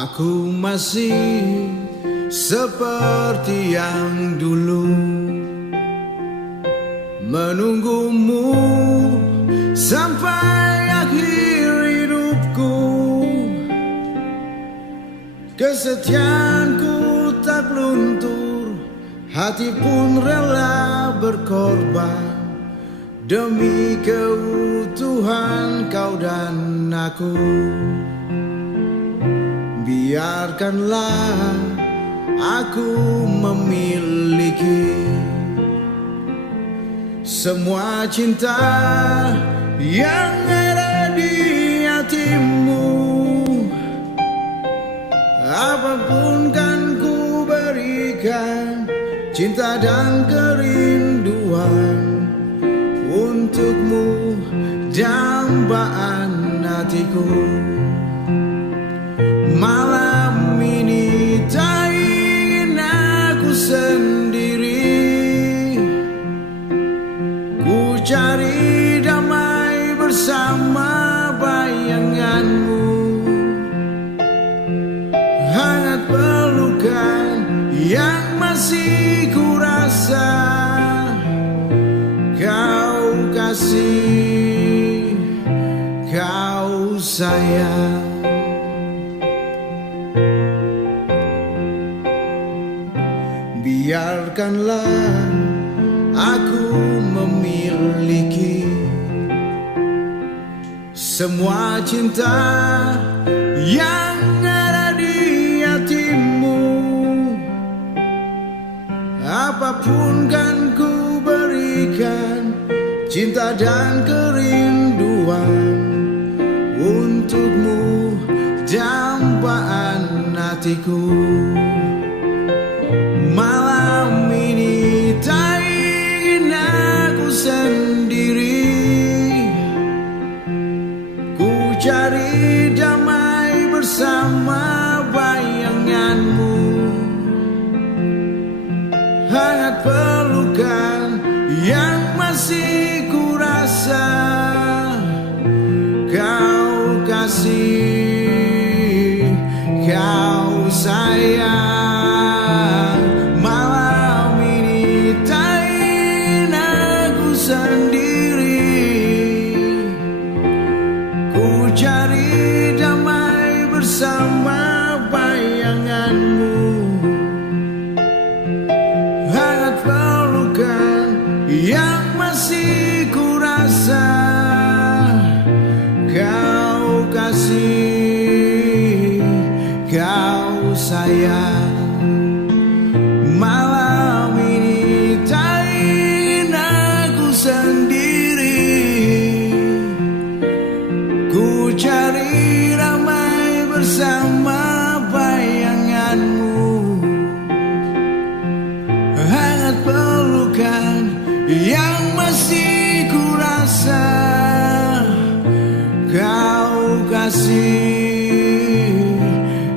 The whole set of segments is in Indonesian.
Aku masih seperti yang dulu, menunggumu sampai akhir hidupku. Kesetiaanku tak luntur, hati pun rela berkorban demi keutuhan kau dan aku. Biarkanlah aku memiliki semua cinta yang ada di hatimu. Apapun kan ku berikan, cinta dan kerinduan untukmu, dambaan hatiku. Malam ini tak ingin aku sendiri, ku cari damai bersama bayanganmu. Hangat pelukan yang masih ku rasa, kau kasih, kau sayang. Biarkanlah aku memiliki semua cinta yang ada di hatimu. Apapun kan ku berikan, cinta dan kerinduan untukmu, dambaan hatiku. Malam ini tak ingin aku sendiri, ku cari damai bersama bayanganmu. Hangat pelukan yang masih ku rasa, kau kasih, kau sayang. Ku cari damai bersama bayanganmu. Hangat pelukan yang masih ku rasa, kau kasih, kau sayang. Malam ini tak ingin aku sendiri, ku cari ramai bersama bayanganmu. Hangat pelukan yang masih ku rasa, kau kasih,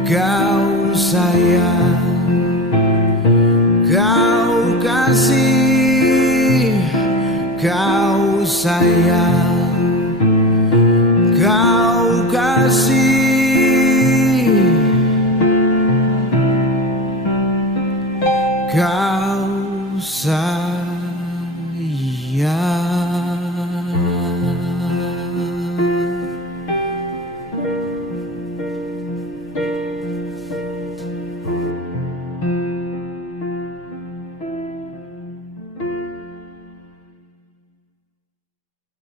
kau sayang. Kau kasih, kau sayang. Kau kasih, kau sayang.